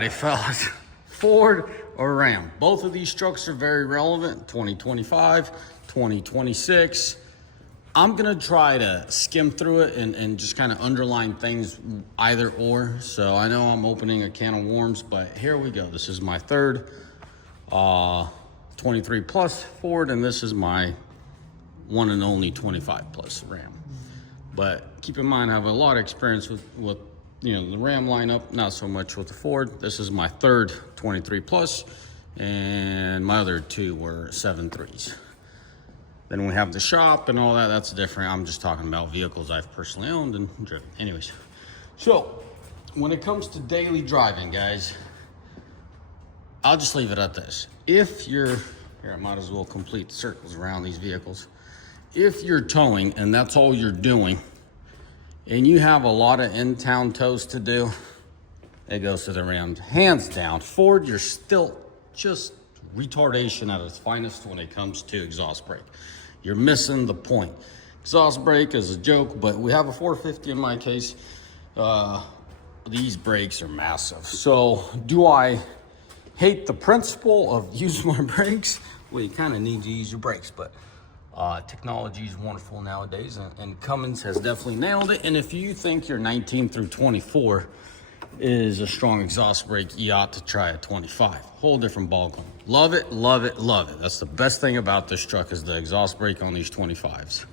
righty, fellas. Ford or Ram. Both of these trucks are very relevant. 2025, 2026. I'm gonna try to skim through it and just kind of underline things either or. So I know I'm opening a can of worms, but here we go. This is my third 23 plus Ford, and this is my one and only 25 plus Ram. But keep in mind, I have a lot of experience with you know, the Ram lineup, not so much with the Ford. This is my third 23 plus, and my other two were 7.3s. Then we have the shop and all that, that's different. I'm just talking about vehicles I've personally owned and driven. Anyways, so when it comes to daily driving, guys, I'll just leave it at this. If you're, here I might as well complete the circles around these vehicles. If you're towing and that's all you're doing, and you have a lot of in-town tows to do, it goes to the Ram. Hands down. Ford, you're still just retardation at its finest when it comes to exhaust brake. You're missing the point. Exhaust brake is a joke, but we have a 450 in my case. These brakes are massive. So do I hate the principle of using my brakes? Well, you kind of need to use your brakes, but technology is wonderful nowadays, and Cummins has definitely nailed it. And if you think your 19 through 24 is a strong exhaust brake, you ought to try a 25. Whole different ballgame. Love it, love it, love it. That's the best thing about this truck is the exhaust brake on these 25s.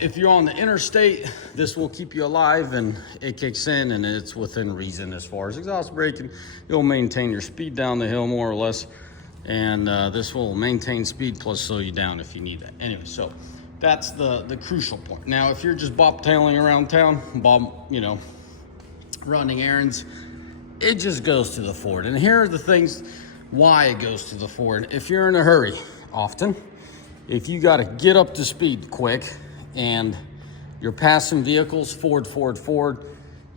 If you're on the interstate, this will keep you alive, and it kicks in, and it's within reason as far as exhaust braking. You'll maintain your speed down the hill more or less. And this will maintain speed plus slow you down if you need that. Anyway, so that's the crucial point. Now, if you're just bobtailing around town, running errands, it just goes to the Ford. And here are the things why it goes to the Ford. If you're in a hurry, often, if you got to get up to speed quick and you're passing vehicles, Ford,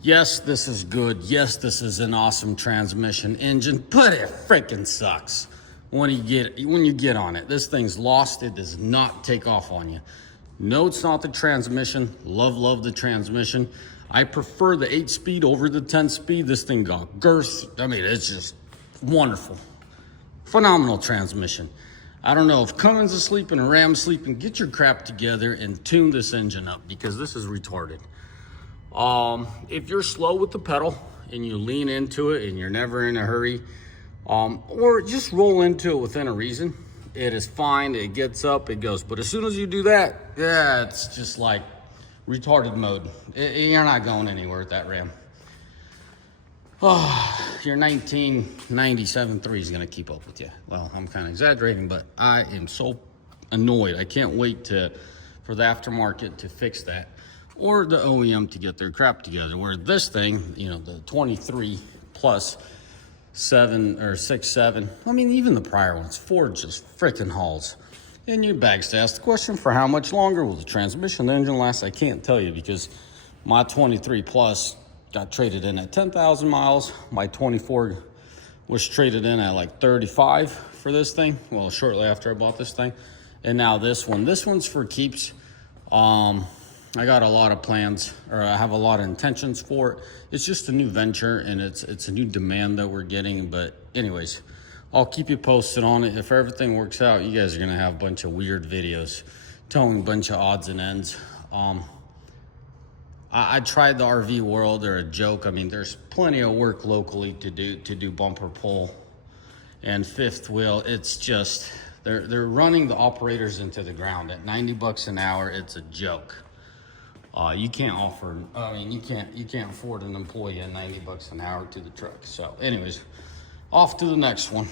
yes, this is good. Yes, this is an awesome transmission engine, but it freaking sucks. When you get on it, this thing's lost. It does not take off on you. No, it's not the transmission. Love the transmission. I prefer the 8-speed over the 10-speed. This thing got girth. I mean, it's just wonderful. Phenomenal transmission. I don't know if Cummins is sleeping or Ram's sleeping. Get your crap together and tune this engine up, because this is retarded. If you're slow with the pedal and you lean into it and you're never in a hurry, or just roll into it within a reason, it is fine. It gets up, it goes. But as soon as you do that, yeah, it's just like retarded mode. You're not going anywhere with that Ram. Your 1997 3 is going to keep up with you. Well, I'm kind of exaggerating, but I am so annoyed. I can't wait for the aftermarket to fix that, or the OEM to get their crap together. Where this thing, the 23 plus 7 or 6, 7. I mean, even the prior ones, Ford just freaking hauls. And you bags to ask the question, for how much longer will the transmission, the engine last? I can't tell you, because my 23 plus got traded in at 10,000 miles. My 24 was traded in at like 35 for this thing. Well, shortly after I bought this thing. And now this one's for keeps. I got a lot of plans, or I have a lot of intentions for it. It's just a new venture, and it's a new demand that we're getting. But anyways, I'll keep you posted on it. If everything works out, you guys are gonna have a bunch of weird videos telling a bunch of odds and ends. I tried the RV world. They're a joke. I mean, there's plenty of work locally to do bumper pull and fifth wheel. It's just they're running the operators into the ground at $90 an hour. It's a joke. You can't afford an employee at $90 an hour to the truck. So anyways, off to the next one.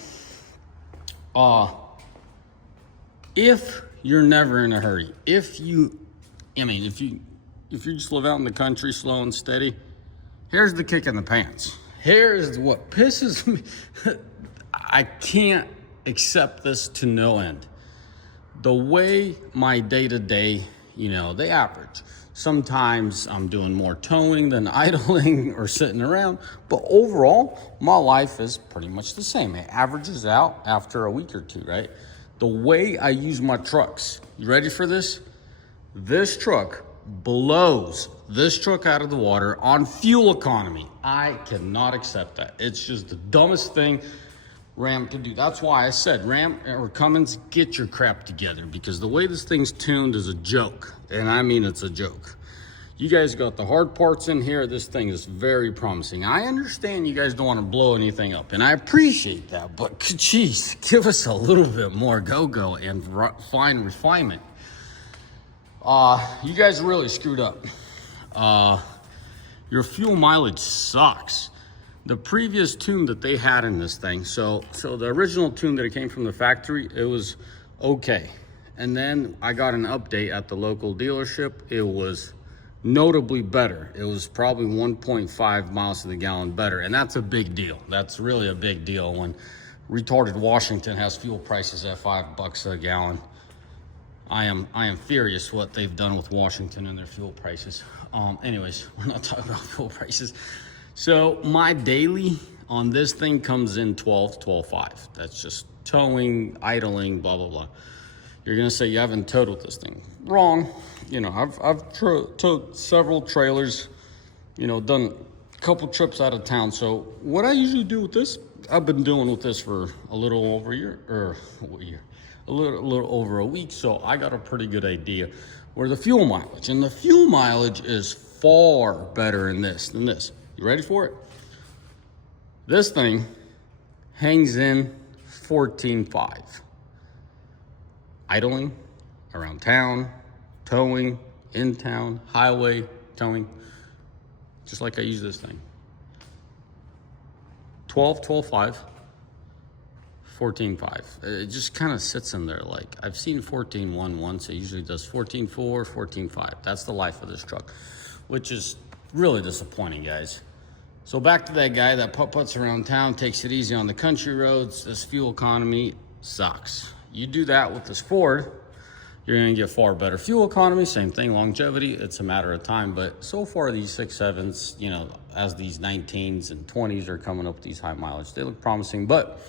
If you're never in a hurry, if you just live out in the country, slow and steady, here's the kick in the pants. Here's what pisses me. I can't accept this to no end. The way my day-to-day, they average. Sometimes I'm doing more towing than idling or sitting around, but overall, my life is pretty much the same. It averages out after a week or two, right? The way I use my trucks, you ready for this? This truck blows this truck out of the water on fuel economy. I cannot accept that. It's just the dumbest thing Ram can do. That's why I said, Ram or Cummins, get your crap together, because the way this thing's tuned is a joke. And I mean, it's a joke. You guys got the hard parts in here. This thing is very promising. I understand you guys don't want to blow anything up, and I appreciate that, but geez, give us a little bit more go-go and fine refinement. You guys really screwed up. Your fuel mileage sucks. The previous tune that they had in this thing, so the original tune that it came from the factory, it was okay. And then I got an update at the local dealership. It was notably better. It was probably 1.5 miles to the gallon better, and that's a big deal. That's really a big deal when retarded Washington has fuel prices at $5 a gallon. I am furious what they've done with Washington and their fuel prices. Anyways, we're not talking about fuel prices. So my daily on this thing comes in 12.5. That's just towing, idling, blah blah blah. You're gonna say you haven't towed with this thing. Wrong. You know, I've towed several trailers, you know, done a couple trips out of town. So what I usually do with this, I've been doing with this for a little over a year, or a little over a week. So I got a pretty good idea where the fuel mileage, and the fuel mileage is far better in this than this. You ready for it? This thing hangs in 14.5. Idling, around town, towing, in town, highway, towing, just like I use this thing. 12.5, 14.5. It just kind of sits in there. Like, I've seen 14.1 once. It usually does 14.4, 14.5. That's the life of this truck, which is really disappointing, guys. So back to that guy that putt-putts around town, takes it easy on the country roads. This fuel economy sucks. You do that with this Ford, you're gonna get far better fuel economy, same thing, longevity, it's a matter of time. But so far these 6.7s, you know, as these 19s and 20s are coming up with these high mileage, they look promising, but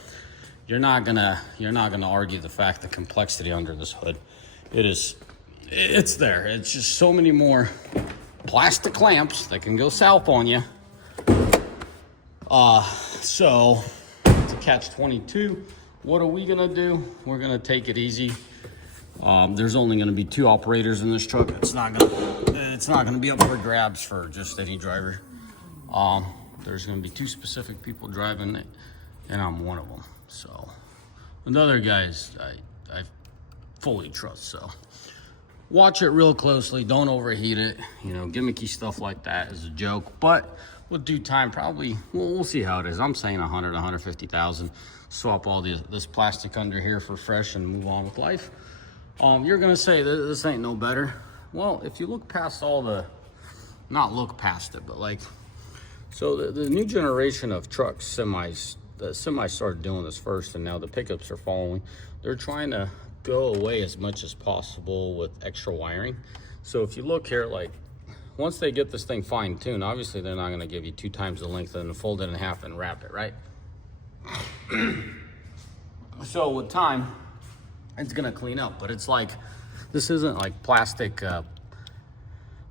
you're not gonna argue the fact, the complexity under this hood. It's there. It's just so many more plastic clamps that can go south on you. So to catch 22, what are we gonna do? We're gonna take it easy. There's only gonna be 2 operators in this truck. It's not gonna be up for grabs for just any driver. There's gonna be 2 specific people driving it, and I'm one of them. So another guys I fully trust. So watch it real closely. Don't overheat it. You know, gimmicky stuff like that is a joke, but with due time, probably we'll see how it is. I'm saying 100, 150,000. Swap all this plastic under here for fresh and move on with life. You're gonna say this ain't no better. Well, if you look past all the, not look past it, but like, so the new generation of trucks, semis, the semis started doing this first, and now the pickups are following. They're trying to go away as much as possible with extra wiring. So if you look here, like, once they get this thing fine-tuned, obviously they're not gonna give you 2 times the length and fold it in half and wrap it, right? So with time, it's gonna clean up, but it's like, this isn't like plastic,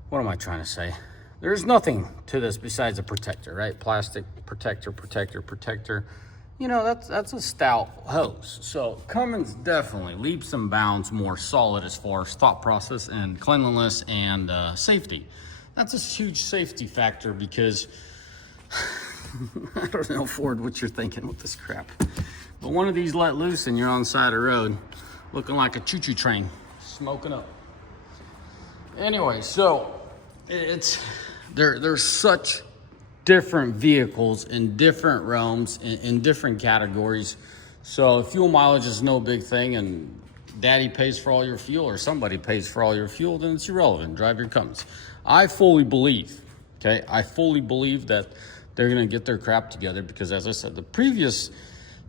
what am I trying to say? There's nothing to this besides a protector, right? Plastic protector, protector, protector. You know, that's a stout hose. So Cummins definitely leaps and bounds more solid as far as thought process and cleanliness and safety. That's a huge safety factor, because I don't know, Ford, what you're thinking with this crap. But one of these let loose and you're on the side of the road looking like a choo-choo train, smoking up. Anyway, so there's such different vehicles in different realms, in different categories. So fuel mileage is no big thing, and daddy pays for all your fuel or somebody pays for all your fuel, then it's irrelevant. Drive your Cummins. I fully believe, okay, I fully believe that they're gonna get their crap together, because as I said, the previous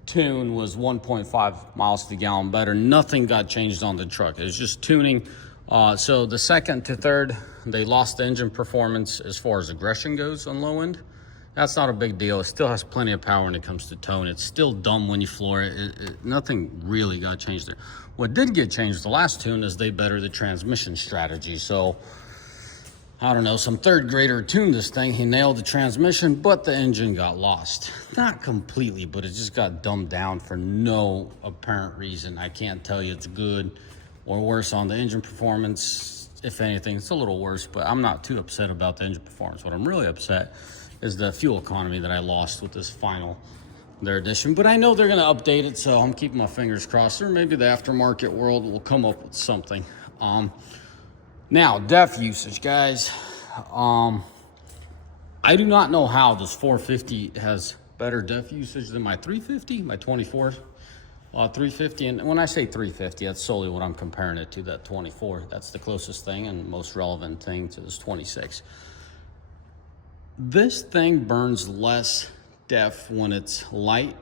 tune was 1.5 miles to the gallon better. Nothing got changed on the truck. It was just tuning. So the second to third, they lost the engine performance as far as aggression goes on low end. That's not a big deal. It still has plenty of power when it comes to towing. It's still dumb when you floor it. Nothing really got changed there. What did get changed the last tune is they bettered the transmission strategy. So I don't know, some third grader tuned this thing. He nailed the transmission, but the engine got lost. Not completely, but it just got dumbed down for no apparent reason. I can't tell you it's good or worse on the engine performance. If anything, it's a little worse, but I'm not too upset about the engine performance. What I'm really upset is the fuel economy that I lost with this final, their edition. But I know they're gonna update it, so I'm keeping my fingers crossed. Or maybe the aftermarket world will come up with something. Now, DEF usage, guys. I do not know how this 450 has better DEF usage than my 350, my 24 350. And when I say 350, that's solely what I'm comparing it to, that 24. That's the closest thing and most relevant thing to this 26. This thing burns less DEF when it's light,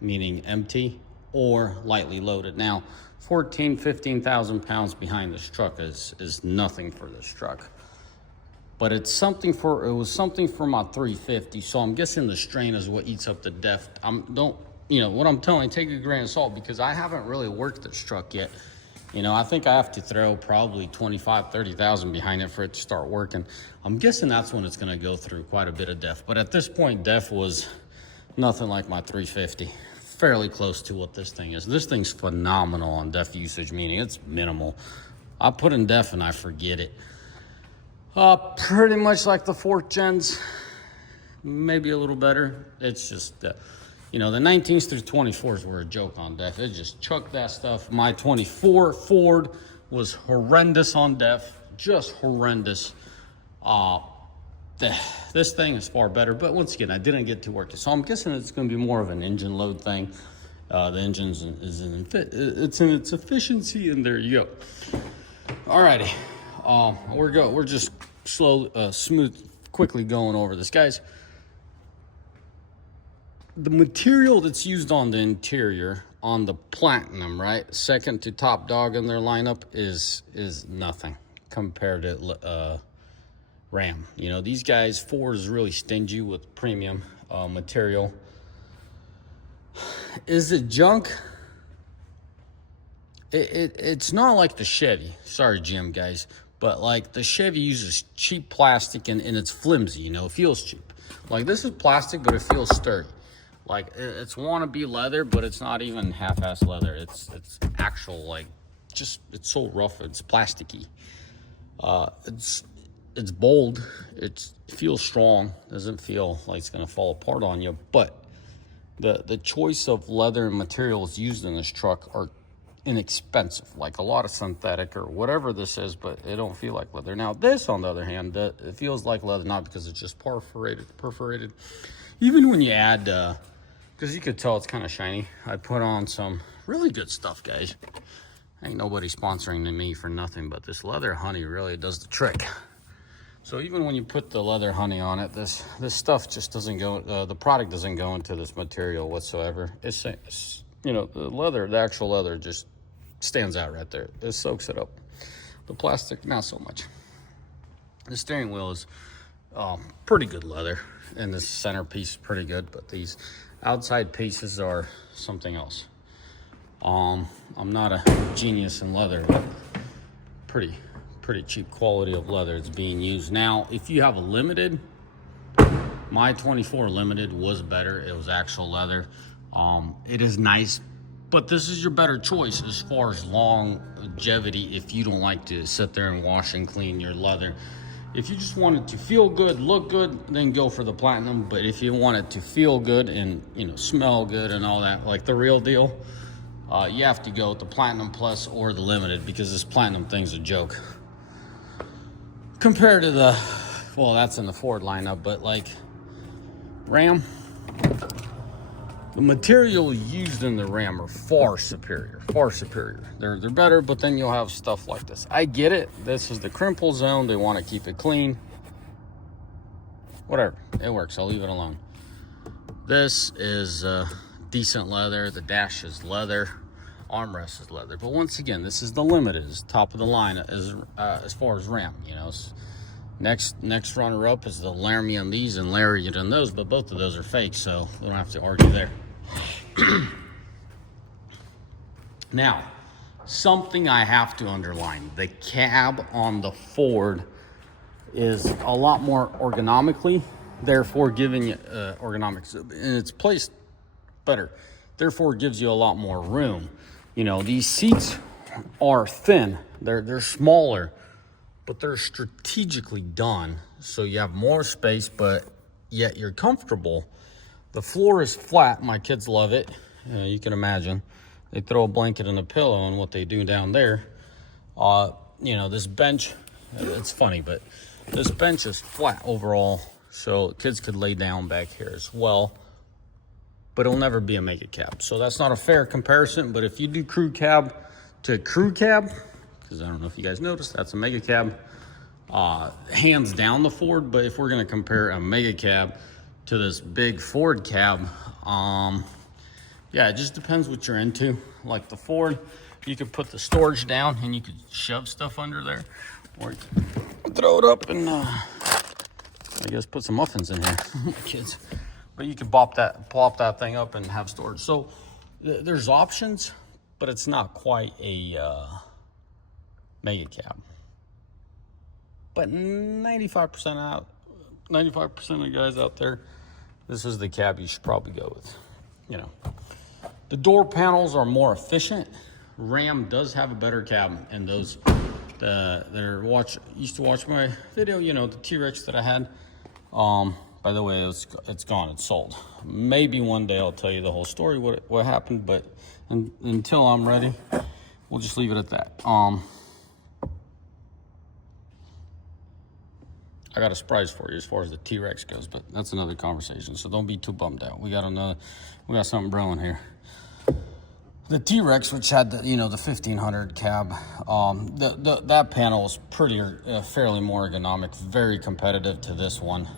meaning empty, or lightly loaded. Now, 15,000 pounds behind this truck is nothing for this truck. But it was something for my 350, so I'm guessing the strain is what eats up the DEF. What I'm telling you, take a grain of salt, because I haven't really worked this truck yet. I think I have to throw probably 30,000 behind it for it to start working. I'm guessing that's when it's gonna go through quite a bit of DEF. But at this point, DEF was nothing like my 350. Fairly close to what this thing is. This thing's phenomenal on DEF usage, meaning it's minimal. I put in DEF and I forget it. Pretty much like the 4th gens, maybe a little better. It's just, the 19s through 24s were a joke on DEF. It just chucked that stuff. My 24 Ford was horrendous on DEF, just horrendous. This thing is far better, but once again, I didn't get to work it, so I'm guessing it's going to be more of an engine load thing. The engine is in its efficiency, and there you go. Alrighty, we're just quickly going over this, guys. The material that's used on the interior on the Platinum, right, second to top dog in their lineup, is nothing compared to Ram. These guys, Ford is really stingy with premium material. Is it junk? It's not like the Chevy. Sorry, Jim, guys. But like the Chevy uses cheap plastic and it's flimsy, it feels cheap. Like this is plastic, but it feels sturdy. Like it's wannabe leather, but it's not even half-ass leather. It's actual, it's so rough, it's plasticky. It's bold, it feels strong, doesn't feel like it's gonna fall apart on you, but the choice of leather and materials used in this truck are inexpensive, like a lot of synthetic or whatever this is, but it don't feel like leather. Now this, on the other hand, it feels like leather, not because it's just perforated. Even when you add, because you could tell it's kind of shiny, I put on some really good stuff, guys. Ain't nobody sponsoring me for nothing, but this leather honey really does the trick. So even when you put the leather honey on it, this stuff just doesn't go, the product doesn't go into this material whatsoever. It's the actual leather just stands out right there. It soaks it up. The plastic, not so much. The steering wheel is pretty good leather, and the centerpiece is pretty good, but these outside pieces are something else. I'm not a genius in leather, but pretty cheap quality of leather it's being used. Now, if you have a limited, my 24 limited was better. It was actual leather. It is nice, but this is your better choice as far as longevity if you don't like to sit there and wash and clean your leather. If you just want it to feel good, look good, then go for the Platinum. But if you want it to feel good and smell good and all that, like the real deal, you have to go with the Platinum Plus or the Limited, because this Platinum thing's a joke compared to that's in the Ford lineup, but like Ram, the material used in the Ram are far superior. They're better, but then you'll have stuff like this. I get it. This is the crimple zone. They want to keep it clean. Whatever, it works. I'll leave it alone. This is decent leather. The dash is leather. Armrest is leather. But once again, this is the Limited. It's top of the line as far as Ram. Next runner up is the Laramie on these and Lariat on those, but both of those are fake, so we don't have to argue there. Now, something I have to underline: the cab on the Ford is a lot more ergonomically, therefore giving you ergonomics in its place better, therefore gives you a lot more room. You know, these seats are thin, they're smaller, but they're strategically done so you have more space, but yet you're comfortable. The floor is flat. My kids love it. You can imagine. They throw a blanket and a pillow and what they do down there. You know, this bench, it's funny, but this bench is flat overall, so kids could lay down back here as well, but it'll never be a mega cab. So that's not a fair comparison, but if you do crew cab to crew cab, because I don't know if you guys noticed, that's a mega cab. Hands down the Ford, but if we're gonna compare a mega cab to this big Ford cab, yeah, it just depends what you're into. Like the Ford, you could put the storage down and you could shove stuff under there, or you could throw it up and I guess put some muffins in here, kids. But you could plop that thing up and have storage. So there's options, but it's not quite a mega cab. But 95% of the guys out there, this is the cab you should probably go with. You know, the door panels are more efficient. Ram does have a better cab, and those that used to watch my video, you know, the T-Rex that I had. By the way, it's gone, it's sold. Maybe one day I'll tell you the whole story, what happened, but until I'm ready, we'll just leave it at that. I got a surprise for you as far as the T-Rex goes, but that's another conversation, so don't be too bummed out. We got something brewing here. The T-Rex, which had the 1500 cab, that panel was fairly more ergonomic, very competitive to this one.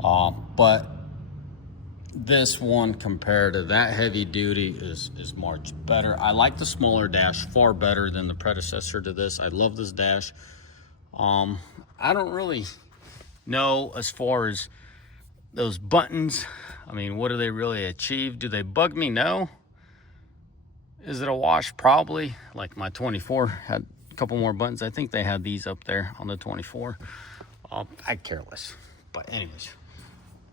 But this one compared to that heavy duty is much better. I like the smaller dash far better than the predecessor to this. I love this dash. I don't really know as far as those buttons. I mean, what do they really achieve? Do they bug me? No. Is it a wash? Probably. Like my 24 had a couple more buttons. I think they had these up there on the 24. I care less. But anyways,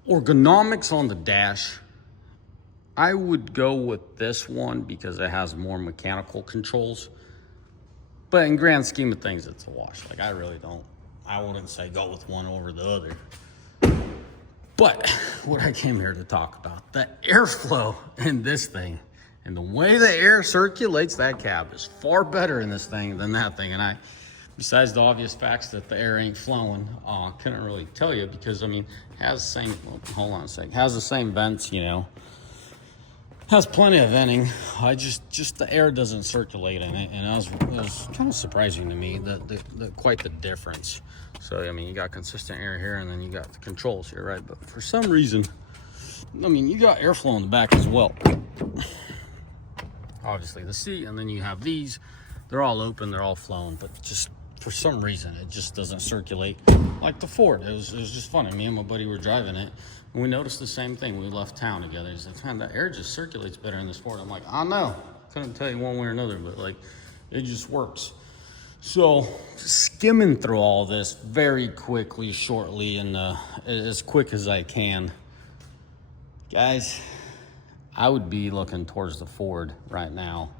ergonomics on the dash, I would go with this one because it has more mechanical controls. But in grand scheme of things, it's a wash. Like, I wouldn't say go with one over the other. But what I came here to talk about, the airflow in this thing and the way the air circulates that cab is far better in this thing than that thing. And besides the obvious facts that the air ain't flowing, couldn't really tell you because, I mean, it has the same, hold on a second, has the same vents, you know. Has plenty of venting. Just the air doesn't circulate in it, and it was kind of surprising to me that quite the difference. So I mean, you got consistent air here, and then you got the controls here, right? But for some reason, I mean, you got airflow in the back as well. Obviously the seat, and then you have these. They're all open, they're all flowing, but just for some reason, it just doesn't circulate like the Ford. It was just funny. Me and my buddy were driving it, and we noticed the same thing. We left town together. He's like, man, the air just circulates better in this Ford. I'm like, I know. Couldn't tell you one way or another, but like, it just works. So skimming through all this very quickly, shortly, and as quick as I can, guys, I would be looking towards the Ford right now,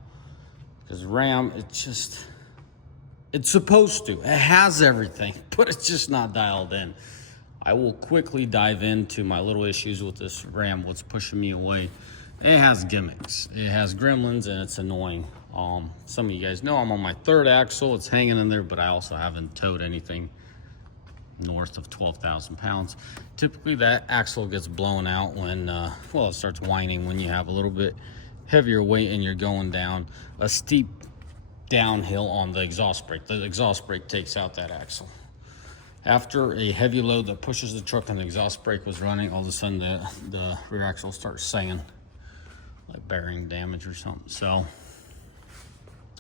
because Ram, it's supposed to. It has everything, but it's just not dialed in. I will quickly dive into my little issues with this Ram, what's pushing me away. It has gimmicks. It has gremlins, and it's annoying. Some of you guys know I'm on my third axle. It's hanging in there, but I also haven't towed anything north of 12,000 pounds. Typically, that axle gets blown out when, it starts whining when you have a little bit heavier weight and you're going down a steep downhill on the exhaust brake. The exhaust brake takes out that axle. After a heavy load that pushes the truck and the exhaust brake was running, all of a sudden the rear axle starts saying, like bearing damage or something. So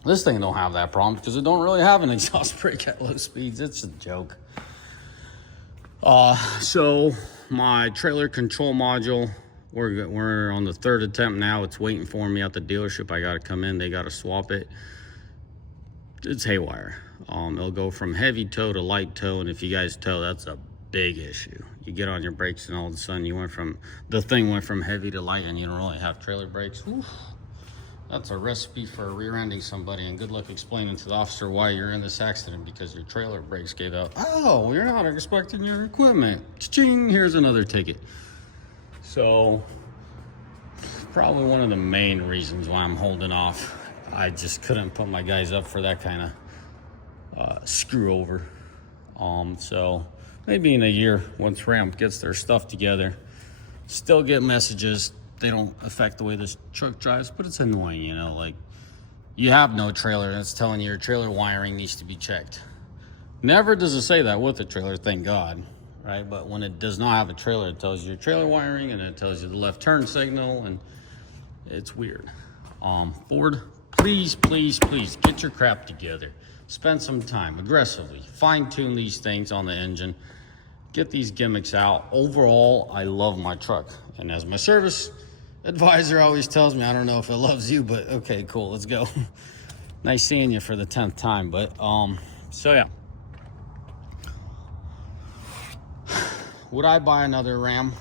this thing don't have that problem because it don't really have an exhaust brake at low speeds. It's a joke. So my trailer control module, we're on the third attempt now. It's waiting for me at the dealership. I got to come in. They got to swap it. it's haywire. It'll go from heavy tow to light tow, and if you guys tow, that's a big issue. You get on your brakes and all of a sudden the thing went from heavy to light and you don't really have trailer brakes. Oof. That's a recipe for rear-ending somebody, and good luck explaining to the officer why you're in this accident because your trailer brakes gave out. Oh, you're not expecting your equipment. Cha-ching, here's another ticket. So, probably one of the main reasons why I'm holding off. I just couldn't put my guys up for that kind of screw over. So, maybe in a year, once Ram gets their stuff together, still get messages. They don't affect the way this truck drives, but it's annoying, you know, like you have no trailer and it's telling you your trailer wiring needs to be checked. Never does it say that with a trailer, thank God, right? But when it does not have a trailer, it tells you your trailer wiring and it tells you the left turn signal, and it's weird. Ford, please, please, please get your crap together. Spend some time aggressively, fine tune these things on the engine. Get these gimmicks out. Overall, I love my truck. And as my service advisor always tells me, I don't know if it loves you, but okay, cool, let's go. Nice seeing you for the 10th time. But so yeah. Would I buy another Ram?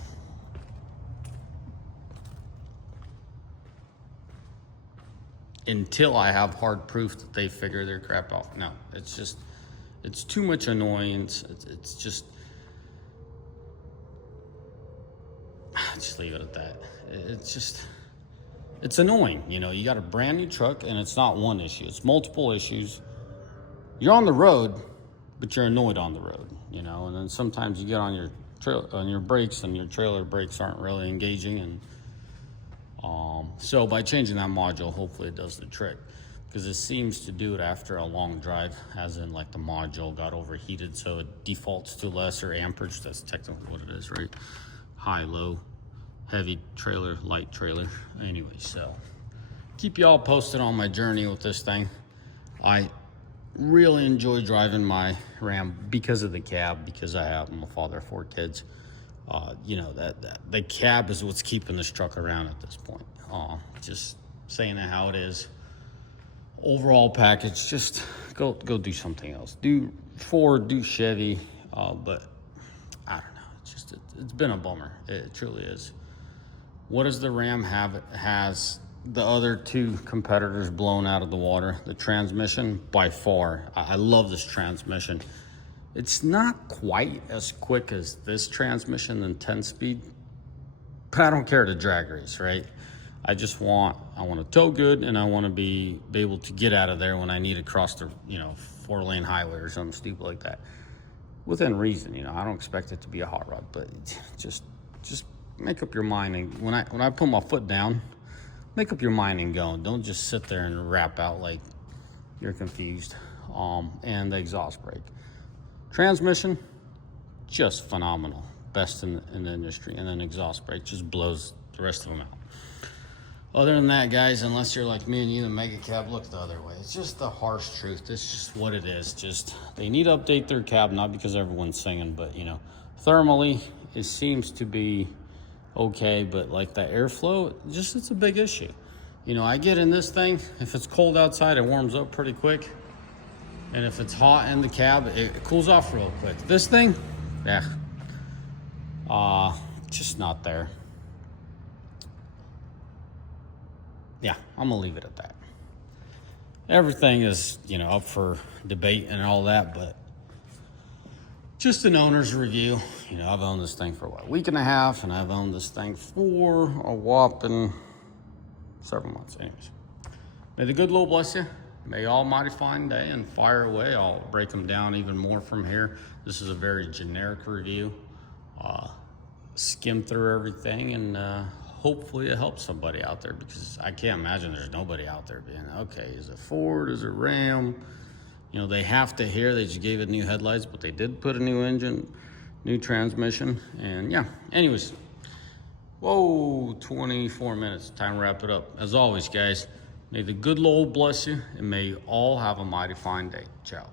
Until I have hard proof that they figure their crap out. No, it's too much annoyance. It's just leave it at that. It's annoying. You know, you got a brand new truck and it's not one issue, it's multiple issues. You're on the road, but you're annoyed on the road, you know, and then sometimes you get on your brakes and your trailer brakes aren't really engaging. And so by changing that module, hopefully it does the trick, because it seems to do it after a long drive, as in like the module got overheated, so it defaults to lesser amperage. That's technically what it is, right? High, low, heavy trailer, light trailer. Anyway, so keep y'all posted on my journey with this thing. I really enjoy driving my Ram because of the cab, because I'm a father of 4 kids. You know, that the cab is what's keeping this truck around at this point. Just saying it how it is. Overall package, just go do something else. Do Ford, do Chevy, but I don't know. It's been a bummer. It truly is. What does the Ram have? It has the other 2 competitors blown out of the water. The transmission, by far. I love this transmission. It's not quite as quick as this transmission than 10-speed, but I don't care to drag race, right? I want to tow good, and I want to be able to get out of there when I need to cross the, 4-lane highway or something stupid like that. Within reason, I don't expect it to be a hot rod, but just make up your mind. And when I put my foot down, make up your mind and go. Don't just sit there and rap out like you're confused. And the exhaust brake. Transmission, just phenomenal. Best in the industry. And then exhaust brake just blows the rest of them out. Other than that, guys, unless you're like me and you, the mega cab, look the other way. It's just the harsh truth. It's just what it is. Just they need to update their cab, not because everyone's singing, but thermally it seems to be okay, but like the airflow, it's a big issue. I get in this thing, if it's cold outside, it warms up pretty quick. And if it's hot in the cab, it cools off real quick. This thing, yeah, just not there. Yeah, I'm gonna leave it at that. Everything is, up for debate and all that, but just an owner's review. I've owned this thing for a week and a half, and I've owned this thing for a whopping several months. Anyways, may the good Lord bless you. May Almighty find day and fire away. I'll break them down even more from here. This is a very generic review. Skim through everything, and hopefully it helps somebody out there, because I can't imagine there's nobody out there being, okay, is it Ford, is it Ram? They have to hear they just gave it new headlights, but they did put a new engine, new transmission, and yeah. Anyways, whoa, 24 minutes. Time to wrap it up. As always, guys, may the good Lord bless you, and may you all have a mighty fine day. Ciao.